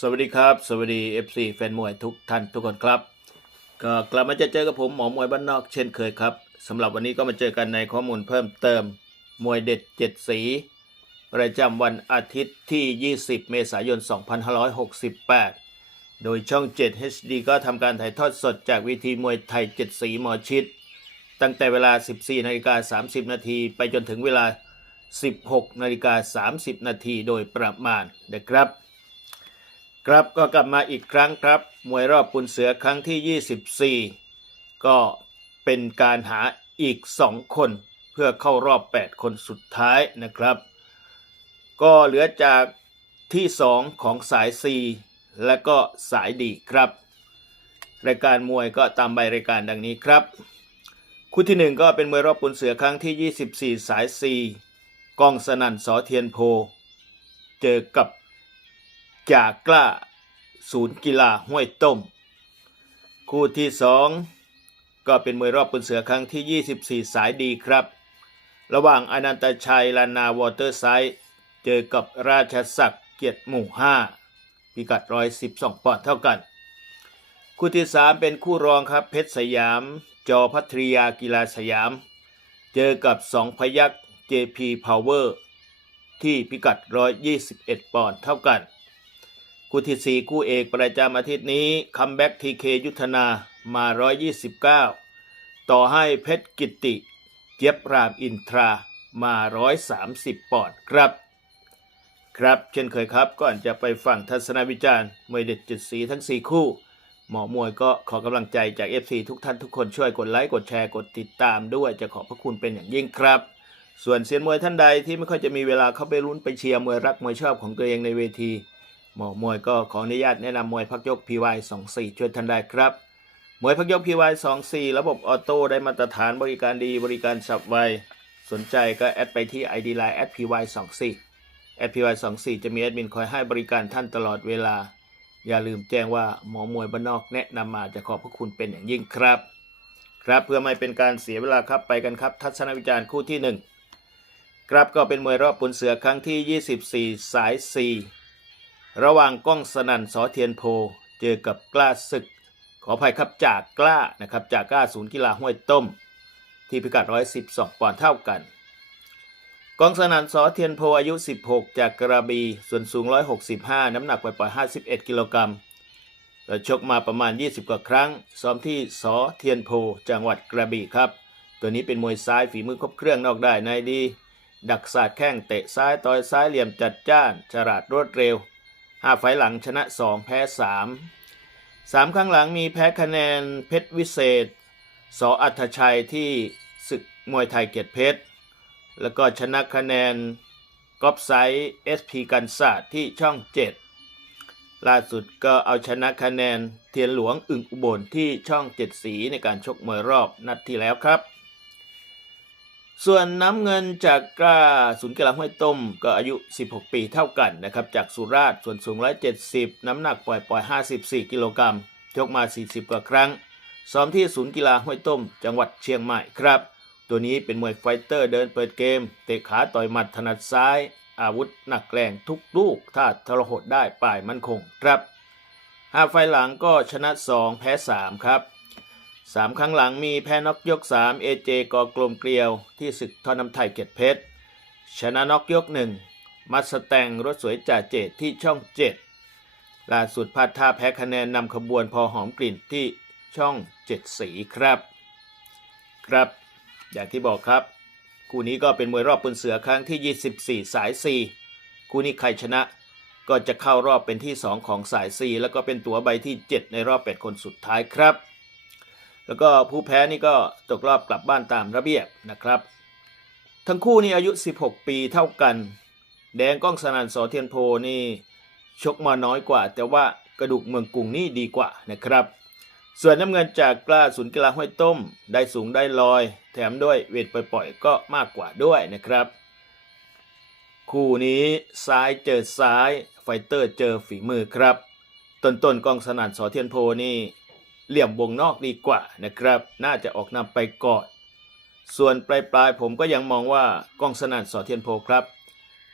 สวัสดีครับ สวัสดี FC แฟนมวยทุกท่านทุกคนครับ ก็กลับมาจะเจอกับผมหมอมวยบ้านนอกเช่นเคยครับสำหรับวันนี้ก็มาเจอกันในข้อมูลเพิ่มเติม มวยเด็ด7สีประจำวันอาทิตย์ที่ 20 เมษายน 2568 โดยช่อง 7 HD ก็ทำการถ่ายทอดสดจากวิธีมวยไทย 7 สีหมอชิด ตั้งแต่เวลา 14นาฬิกา30 นาทีไปจนถึงเวลา 16นาฬิกา30 นาทีโดยประมาณนะครับ ครับก็กลับมาอีกครั้งครับ มวยรอบปุนเสือครั้งที่ 24 ก็เป็นการหาอีก 2 คนเพื่อเข้ารอบ 8 คนสุดท้ายนะครับ ก็เหลือจากที่ 2 ของสาย C และก็สายดีครับ รายการมวยก็ตามใบรายการดังนี้ครับ คู่ที่ 1 ก็เป็นมวยรอบปุนเสือครั้งที่ 24 สาย C กองสนั่นสอเทียนโพ เจอกับ จากกล้า ศูนย์กีฬาห้วยต้ม คู่ที่สองก็เป็นมวยรอบปุนเสือครั้งที่ 24 สายดีครับ ระหว่างอนันตชัยลานาวอเตอร์ไซด์เจอกับราชศักดิ์เกียรติหมู่ 5 พิกัด 112 ปอนด์เท่ากัน คู่ที่ 3 เป็นคู่รองครับเพชรสยาม จอพัทริยากีฬาสยาม เจอกับ2พยักษ์ JP Power ที่พิกัด 121 ปอนด์เท่ากัน คู่ที่ 4 คู่เอกประจำอาทิตย์นี้คัมแบ็กทีเคยุทธนามา 129 ต่อให้เพชรกิติเจี๊ยบรามอินทรามา 130 ปอนด์ครับ ครับเช่นเคยครับก่อนจะไปฟังทัศนวิจารณ์มวยเด็ดจุดสีทั้ง 4 คู่ หมอมวยก็ขอกำลังใจจาก FC ทุกท่านทุกคนช่วยกดไลค์กดแชร์กดติดตามด้วยจะขอบพระคุณเป็นอย่างยิ่งครับส่วนเซียนมวยท่านใดที่ไม่ค่อยจะมีเวลาเข้าไปลุ้นไปเชียร์มวยรักมวยชอบของตัวเองในเวที หมอมวยก็ขออนุญาตแนะนำมวยพักยก PY 24ช่วยท่านได้ครับ มวยพักยก PY 24ระบบออโต้ได้มาตรฐานบริการดีบริการฉับไว สนใจก็แอดไปที่ ID Line @py 24 @py 24จะมีแอดมินคอยให้บริการท่านตลอดเวลา อย่าลืมแจ้งว่าหมอมวยบ้านนอกแนะนำมาจะขอบพระคุณเป็นอย่างยิ่งครับ ครับเพื่อไม่เป็นการเสียเวลาครับไปกันครับ ทัศนวิจารณ์คู่ที่หนึ่งครับก็เป็นมวยรอบปุนเสือครั้งที่ 24 สาย 4 ระหว่างก้องสนั่นสอเทียนโพ เจอกับกล้าศึก ขออภัยครับจากกล้านะครับจากกล้าศูนย์กีฬาห้วยต้ม ที่พิกัด 112 ปอนด์เท่ากันกองสนั่นสอเทียนโพอายุ 16 จากกระบีส่วนสูง 165 น้ำหนักปล่อยๆ51 กิโลกรัมและชกมาประมาณ 20 กว่าครั้ง ซ้อมที่สอเทียนโพ จังหวัดกระบี่ครับ ตัวนี้เป็นมวยซ้ายฝีมือครบเครื่องนอกได้ในดี ดักศาสตร์แข้งเตะซ้ายต่อยซ้ายเหลี่ยมจัดจ้าน ฉลาดรวดเร็ว ห้าไฟหลังชนะ 2 แพ้3สามครั้งหลังมีแพ้คะแนนเพชรวิเศษ สออัธชัยที่ศึกมวยไทยเกียรติเพชร แล้วก็ชนะคะแนนกอฟไซด์เอสพีกันศาสตร์ที่ช่อง 7 ล่าสุดก็เอาชนะคะแนนเทียนหลวงอึ่งอุบลที่ช่องเจ็ดสีในการชกมวยรอบนัดที่แล้วครับ ส่วนน้ำเงินจากกล้าศูนย์กีฬาห้วยต้มก็อายุ 16 ปีเท่ากันนะครับจากสุราษฎร์ส่วนสูง 170 น้ำหนักปล่อยปล่อย 54 กิโลกรัมชกมา 40 กว่าครั้ง ซ้อมที่ศูนย์กีฬาห้วยต้ม จังหวัดเชียงใหม่ครับ ตัวนี้เป็นมวยไฟเตอร์เดินเปิดเกม เตะขาต่อยหมัดถนัดซ้าย อาวุธหนักแรงทุกลูก ถ้าทรหดได้ป่ายมั่นคงครับหาไฟหลังก็ชนะ 2 แพ้ 3 ครับ สามครั้งหลังมีแพ้น็อกยก3เอเจกอกลมเกลียวที่ศึกทอน้ำไทยเกียรติเพชร ชนะน็อกยก 1 มัสแตงรถสวยจ่าเจตที่ช่อง 7 ล่าสุดพลาดท่าแพ้คะแนนนำขบวนพอหอมกลิ่นที่ช่อง 7 สีครับ ครับ อย่างที่บอกครับ คู่นี้ก็เป็นมวยรอบปืนเสือครั้งที่ 24 สาย 4 คู่นี้ใครชนะก็จะเข้ารอบเป็นที่ 2 ของสาย 4 แล้วก็เป็นตั๋วใบที่ 7 ในรอบ 8 คนสุดท้ายครับ แล้วก็ผู้แพ้นี่ก็ตกรอบกลับบ้านตามระเบียบนะครับ ทั้งคู่นี่อายุ 16 ปีเท่ากัน แดงก้องสนันสอเทียนโพนี่ชกมาน้อยกว่า แต่ว่ากระดูกเมืองกรุงนี่ดีกว่านะครับ ส่วนน้ำเงินจากกล้าศูนย์กีฬาห้วยต้ม ได้สูงได้ลอย แถมด้วยเวทปล่อยๆก็มากกว่าด้วยนะครับ คู่นี้ซ้ายเจอซ้ายไฟเตอร์เจอฝีมือครับ ต้นต้นๆกองสนั่นสอเทียนโพนี่ เหลี่ยมวงนอกดีกว่านะครับ น่าจะออกนำไปก่อน ส่วนปลายปลายผมก็ยังมองว่ากองสนั่นสอเทียนโพครับ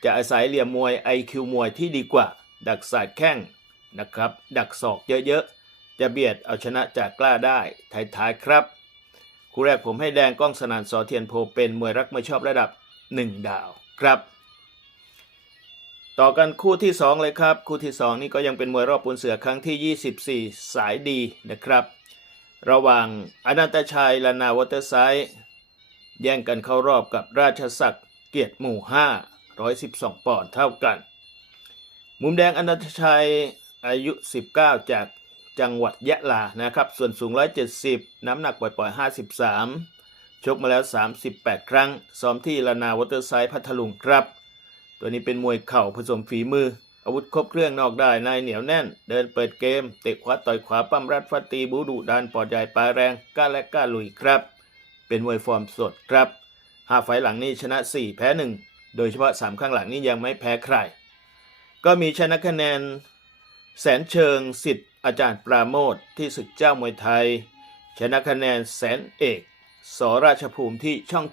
จะอาศัยเหลี่ยมมวย IQ มวยที่ดีกว่า ดักศาสตร์แข้งนะครับ ดักศอกเยอะๆ จะเบียดเอาชนะจากกล้าได้ท้ายๆครับ คู่แรกผมให้แดงกล้องสนานสอเทียนโพเป็นมวยรักไม่ชอบระดับ 1 ดาวครับ ต่อกันคู่ที่ 2 เลยครับ คู่ที่ 2 นี่ก็ยังเป็นมวยรอบปูนเสือครั้งที่ 24 สายดีนะครับ ระหว่างอนันตชัยลานาวอเตอร์ไซด์แย่งกันเข้ารอบกับราชศักดิ์เกียรติหมู่ 5 112 ปอนด์เท่ากัน มุมแดงอนันตชัยอายุ 19 จากจังหวัดยะลานะครับ ส่วนสูง 170 น้ำหนักปล่อยๆ 53 ชกมาแล้ว 38 ครั้ง ซ้อมที่ลานาวอเตอร์ไซด์พัทลุงครับ ตัวนี้เป็นมวยเข่าผสมฝีมือ อาวุธครบเครื่องนอกได้ในเหนียวแน่น เดินเปิดเกม เตะขวาต่อยขวาปั้มรัดฟัดตีบูดุดันปอดใหญ่ปลายแรงกล้าและกล้าลุยครับ เป็นมวยฟอร์มสดครับห้าไฟหลังนี้ชนะ 4 แพ้ 1 โดยเฉพาะ 3 ข้างหลังนี้ยังไม่แพ้ใคร ก็มีชนะคะแนน แสนเชิงสิทธิ์อาจารย์ปราโมทที่ศึกเจ้ามวยไทย ชนะคะแนนแสนเอกสราชภูมิที่ช่อง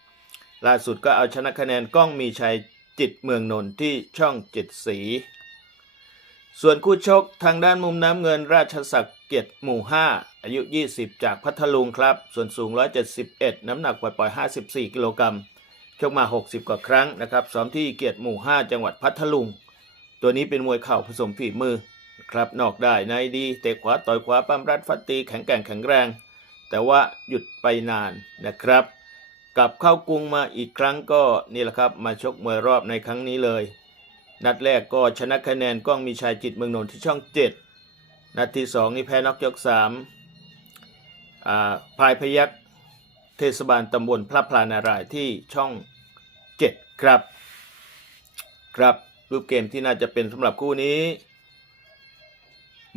7 ล่าสุดก็เอาชนะคะแนนก้องมีชัย จิตเมืองนนท์ที่ช่องเจ็ดสี ส่วนคู่ชกทางด้านมุมน้ำเงินราชศักดิ์เกียรติหมู่ 5 อายุ 20 จากพัทลุงครับ ส่วนสูง 171 น้ำหนักปล่อยๆ54 กิโลกรัมชกมา 60 กว่าครั้งนะครับซ้อมที่เกียรติหมู่ 5 จังหวัดพัทลุง ตัวนี้เป็นมวยเข่าผสมฝีมือครับนอกได้ในดีเตะขวาต่อยขวาปั้มรัดฟัดตีแข็งแกร่งแข็งแรง แต่ว่าหยุดไปนานนะครับ กลับเข้ากรุงมาอีกครั้งก็นี่แหละครับมาชกมวยรอบในครั้งนี้เลย นัดแรกก็ชนะคะแนนก้องมีชัยจิตเมืองนนท์ที่ช่อง 7 นัดที่ 2 นี่แพ้น็อกยก3อ่าพายพยักเทศบาลตำบลพระพลานารายที่ช่อง 7 ครับ ครับรูปเกมที่น่าจะเป็นสำหรับคู่นี้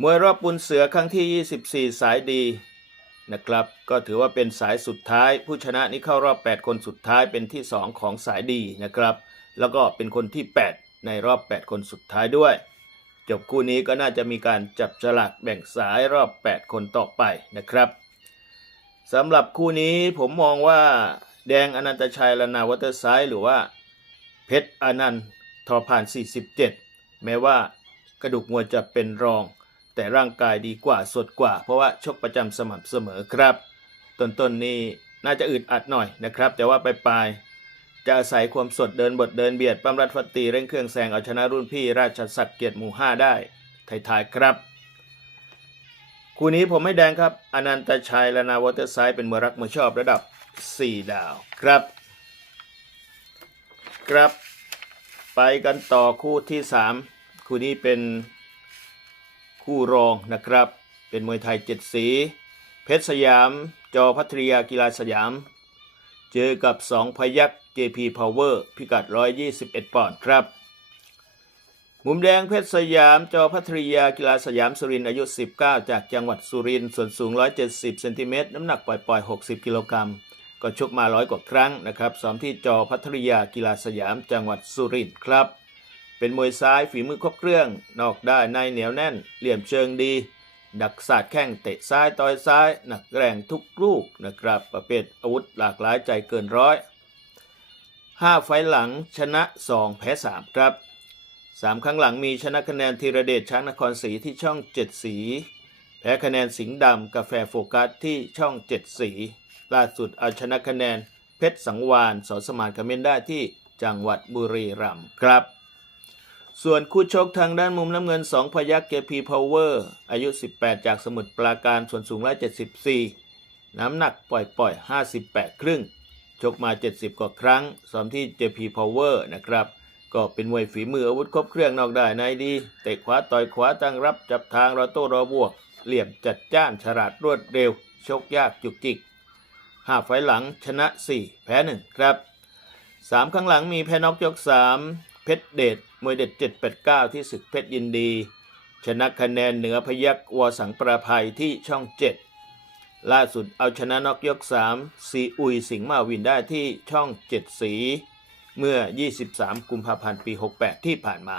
มวยรอบปุนเสือครั้งที่ 24 สายดี นะครับ ก็ถือว่าเป็นสายสุดท้าย ผู้ชนะนี้เข้ารอบ 8 คนสุดท้ายเป็นที่ 2 ของสายดีนะครับ แล้วก็เป็นคนที่ 8 ในรอบ 8 คนสุดท้ายด้วย จบคู่นี้ก็น่าจะมีการจับฉลากแบ่งสายรอบ 8 คนต่อไปนะครับสำหรับคู่นี้ผมมองว่าแดงอนันตชัยลนาวัตเตอร์ไซด์หรือว่า เพชรอนันต์ทอผ่าน 47 แม้ว่ากระดูกมวยจะเป็นรอง แต่ร่างกายดีกว่าสดกว่า เพราะว่าชกประจำสม่ำเสมอครับ ต้นๆนนี้น่าจะอึดอัดหน่อยนะครับ แต่ว่าปลายๆจะอาศัยความสดเดินบทเดินเบียดปั้มรัดฟัดตีเร่งเครื่องแซงเอาชนะรุ่นพี่ราชสักดิ์เกียรติหมู่ 5 ได้ถ่ายๆครับ คู่นี้ผมไม่แดงครับ อนันตชัยและนาวอเตอร์ไซด์เป็นมือรักมือชอบระดับ 4 ดาวครับ ครับ ไปกันต่อคู่ที่ 3 คู่นี้เป็น คู่รองนะครับ เป็นมวยไทยเจ็ดสี เพชรสยาม จอพัทรยากีฬาสยาม เจอกับ2พยัก JP Power พิกัด 121 ปอนด์ครับ มุมแดงเพชรสยาม จอพัทรยากีฬาสยามสุรินอายุ 19 จากจังหวัดสุรินส่วนสูง 170เซนติเมตรน้ำหนักปล่อยๆ 60 กิโลกรัมก็ชกมาร้อยกว่าครั้งนะครับซ้อมที่จอพัทรยากีฬาสยามจังหวัดสุรินทร์ครับ เป็นมวยซ้ายฝีมือครบเครื่อง นอกได้ในเหนียวแน่น เหลี่ยมเชิงดี ดักศาสตร์แข้งเตะซ้ายต่อยซ้าย หนักแรงทุกลูกนะครับ ประเภทอาวุธหลากหลายใจเกินร้อยห้าไฟหลังชนะ 2 แพ้ 3 ครับสามครั้งหลังมีชนะคะแนนธีรเดชช้างนครศรีที่ช่อง 7 สี แพ้คะแนนสิงห์ดำกาแฟโฟกัสที่ช่อง 7 สี ล่าสุดเอาชนะคะแนนเพชรสังวานสอสมานคอมเมนได้ที่จังหวัดบุรีรัมย์ครับ ส่วนคู่ชกทางด้านมุมน้ำเงิน 2 พยักเกพีพาวเวอร์ อายุ 18 จากสมุทรปราการส่วนสูง 174 น้ำหนักปล่อยๆ 58 ครึ่ง ชกมา 70 กว่าครั้งซ้อมที่ JP Power นะครับ ก็เป็นมวยฝีมืออาวุธครบเครื่องนอกได้ในดี เตะขวาต่อยขวาตั้งรับจับทางรอโต้รอบวก เหลี่ยมจัดจ้านฉลาดรวดเร็ว ชกยากจุกจิกห้าไฟหลังชนะ 4 แพ้ 1 ครับ 3 ข้างหลังมีแพ้น็อกยก 3 เพชรเดช มวยเด็ด 789 ที่ศึกเพชรยินดี ชนะคะแนนเหนือพยักวสังประภัยที่ช่อง 7 ล่าสุดเอาชนะน็อกยก 3 ซีอุยสิงห์มาวินได้ที่ช่อง 7 สี เมื่อ 23 กุมภาพันธ์ปี 68 ที่ผ่านมา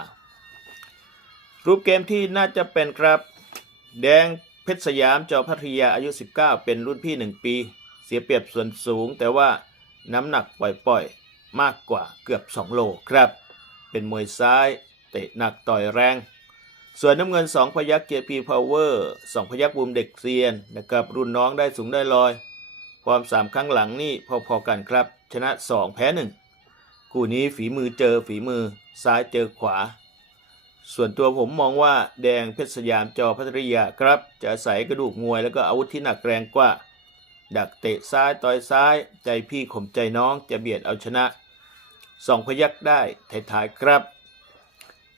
รูปเกมที่น่าจะเป็นครับ แดงเพชรสยามจอพัทยาอายุ 19 เป็นรุ่นพี่ 1 ปี เสียเปรียบส่วนสูง แต่ว่าน้ำหนักปล่อยๆ มากกว่าเกือบ 2 โลครับ เป็นมวยซ้าย เตะหนักต่อยแรง ส่วนน้ำเงิน 2 พยักเกียร์พีพาวเวอร์สองพยักบูมเด็กเซียนนะครับรุ่นน้องได้สูงได้ลอย ความสามครั้งหลังนี่พอๆกันครับ ชนะ 2 แพ้ 1 คู่นี้ฝีมือเจอฝีมือซ้ายเจอขวา ส่วนตัวผมมองว่าแดงเพชรสยามจอพัทรยาครับ จะอาศัยกระดูกมวยแล้วก็อาวุธที่หนักแรงกว่าดักเตะซ้ายต่อยซ้าย ใจพี่ข่มใจน้องจะเบียดเอาชนะ สองพยักได้ท้ายๆครับ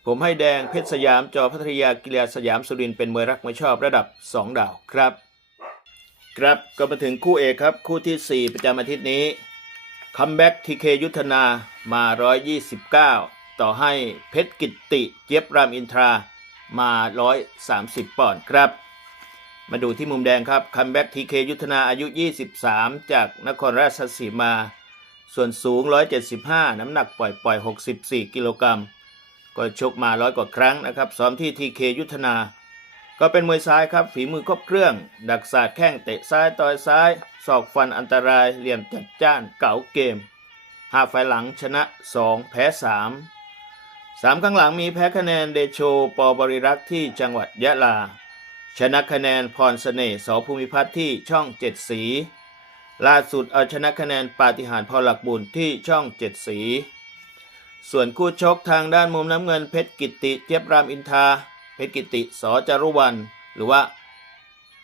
ผมให้แดงเพชรสยามจอพัทยากีฬาสยามสุรินเป็นมวยรักมวยชอบระดับ 2 ดาวครับ ครับก็มาถึงคู่เอกครับ คู่ที่ 4 ประจำอาทิตย์นี้คัมแบ็กทีเคยุทธนามา 129 ต่อให้เพชรกิตติเจี๊ยบรามอินทรามา 130 ปอนด์ครับ มาดูที่มุมแดงครับคัมแบ็กทีเคยุทธนาอายุ 23 จากนครราชสีมา ส่วนสูง 175 น้ำหนักปล่อยปล่อย 64 กิโลกรัม ก็ชกมาร้อยกว่าครั้งนะครับซ้อมที่ทีเคยุทธนา ก็เป็นมวยซ้ายครับ ฝีมือครบเครื่อง ดักศาสตร์แข้งเตะซ้ายต่อยซ้าย ศอกฟันอันตราย เหลี่ยมจัดจ้าน เก๋าเกมห้าไฟหลังชนะ 2 แพ้ 3 3ข้างหลังมีแพ้คะแนนเดโชปอบริรักษ์ที่จังหวัดยะลา ชนะคะแนนพรเสน่ห์สภูมิพัฒน์ที่ช่องเจ็ดสี ล่าสุดเอาชนะคะแนนปาฏิหาริย์พอหลักบุญที่ช่องเจ็ดสี ส่วนคู่ชกทางด้านมุมน้ำเงินเพชรกิติเจียบรามอินทา เพชรกิตติสอจารุวัน หรือว่า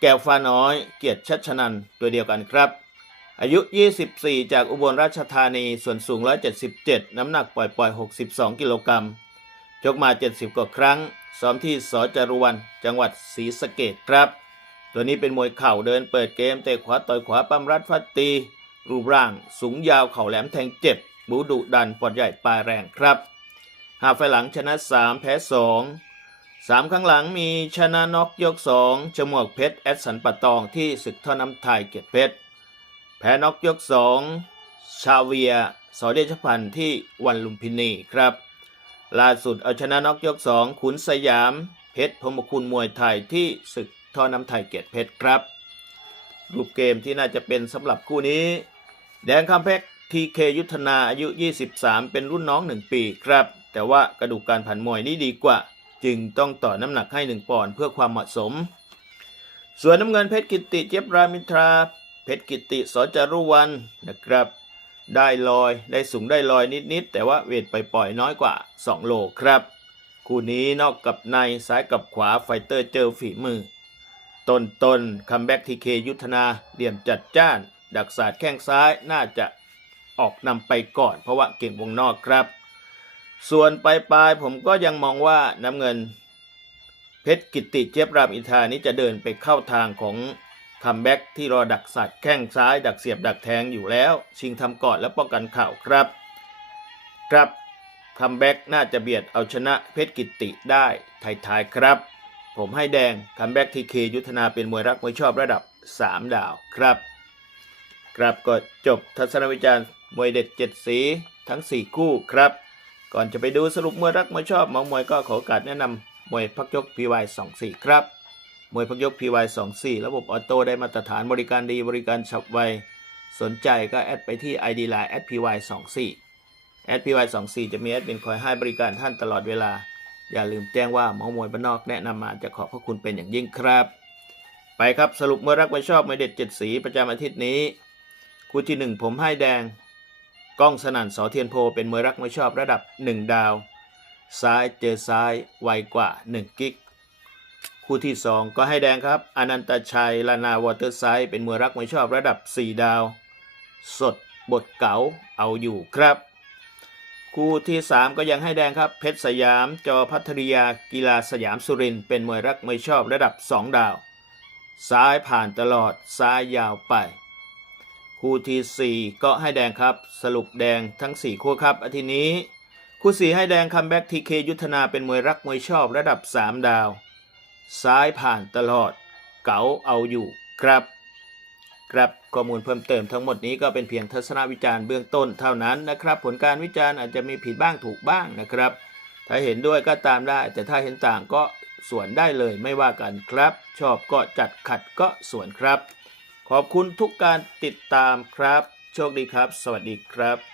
แก้วฟ้าน้อย เกียรติชัชนันตัวเดียวกันครับ อายุ 24 จากอุบลราชธานีส่วนสูง 177 น้ำหนักปล่อย ๆ 62 กิโลกรัมชกมา 70 กว่าครั้งซ้อมที่สอจารุวัน จังหวัดศรีสะเกดครับ ตัวนี้เป็นมวยเข่าเดินเปิดเกมเตะขวาต่อยขวาปั้มรัดฟัดตี รูปร่าง สูงยาวเข่าแหลมแทงเจ็บบูดุดันปอดใหญ่ปลายแรงครับหาไฟหลังชนะ 3 แพ้ 2 3ข้างหลังมีชนะน็อกยก 2จมวกเพชรแอดสันปะตองที่ศึกท่อน้ำไทยเกียรติเพชร แพ้น็อกยก 2 ชาเวียสอเดชพันธ์ที่วันลุมพินีครับ ล่าสุดเอาชนะน็อกยก 2 ขุนสยาม เพชรพมคุณมวยไทยที่ศึก ท่อน้ำไทยเกียรติเพชรครับ รูปเกมที่น่าจะเป็นสำหรับคู่นี้ แดงคำเพชรทีเคยุทธนาอายุ 23 เป็นรุ่นน้อง 1 ปีครับ แต่ว่ากระดูกการผันมวยนี่ดีกว่า จึงต้องต่อน้ำหนักให้ 1 ปอนด์เพื่อความเหมาะสม ส่วนน้ำเงินเพชรกิติเจี๊ยบรามินทรา เพชรกิตติสจารุวันนะครับ ได้ลอยได้สูงได้ลอยนิดๆแต่ว่าเวทไปปล่อยน้อยกว่า 2 โลครับ คู่นี้นอกกับในซ้ายกับขวาไฟเตอร์เจอฝีมือ ต้นต้นคัมแบ็กทีเคยุทธนาเหลี่ยมจัดจ้าน ดักศาสตร์แข้งซ้ายน่าจะออกนำไปก่อน เพราะว่าเก่งวงนอกครับ ส่วนปลายปลายผมก็ยังมองว่าน้ำเงิน เพชรกิติเจี๊ยบรามอินทานี้จะเดินไปเข้าทางของคัมแบ็กที่รอดักสัตว์แข้งซ้าย ดักเสียบดักแทงอยู่แล้ว ชิงทำก่อนและป้องกันเข่าครับ ครับคัมแบ็กน่าจะเบียดเอาชนะเพชรกิติได้ท้ายๆครับ ผมให้แดงคัมแบ็กทีเคยุทธนาเป็นมวยรักมวยชอบระดับ 3 ดาวครับ ครับก็จบทัศนวิจารณ์มวยเด็ด 7 สีทั้ง 4 คู่ครับ ก่อนจะไปดูสรุปมวยรักมวยชอบหมองมวยก็ขอโอกาสแนะนำมวยพักยก PY 24 ครับมวยพักยก PY 24 ระบบออโต้ได้มาตรฐานบริการดีบริการฉับไว สนใจก็แอดไปที่ ID Line @py 24 @py 24 จะมีแอดมินคอยให้บริการท่านตลอดเวลา อย่าลืมแจ้งว่าหมอมวยบ้านนอกแนะนำมาจะขอบพระคุณเป็นอย่างยิ่งครับ ไปครับสรุปเมวยรักมวยชอบมวยเด็ด7สีประจำอาทิตย์นี้ คู่ที่1ผมให้แดงก้องสนั่นสอเทียนโพเป็นมวยรักไมวยชอบระดับ 1 ดาว ซ้ายเจอซ้ายไวกว่า 1 กิก คู่ที่ 2 ก็ให้แดงครับ อนันตชัยลานาวอเตอร์ไซด์เป็นมวยรักไมวยชอบระดับ 4 ดาว สดบทเก๋าเอาอยู่ครับ คู่ที่ 3 ก็ยังให้แดงครับ เพชรสยาม จอพัทริยา กีฬาสยามสุรินเป็นมวยรักมวยชอบระดับ 2 ดาว ซ้ายผ่านตลอด ซ้ายยาวไป คู่ทีสี่ 4 ก็ให้แดงครับ สรุปแดงทั้ง 4 คู่ครับอาทิตย์นี้ คู่สีให้แดงคัมแบ็กทีเคยุทธนาเป็นมวยรักมวยชอบระดับ 3 ดาว ซ้ายผ่านตลอด เก๋าเอาอยู่ครับ ครับ ข้อมูลเพิ่มเติมทั้งหมดนี้ก็เป็นเพียงทัศนวิจารณ์เบื้องต้นเท่านั้นนะครับ ผลการวิจารณ์อาจจะมีผิดบ้างถูกบ้างนะครับ ถ้าเห็นด้วยก็ตามได้ แต่ถ้าเห็นต่างก็สวนได้เลยไม่ว่ากันครับ ชอบก็จัดขัดก็สวนครับ ขอบคุณทุกการติดตามครับ โชคดีครับ สวัสดีครับ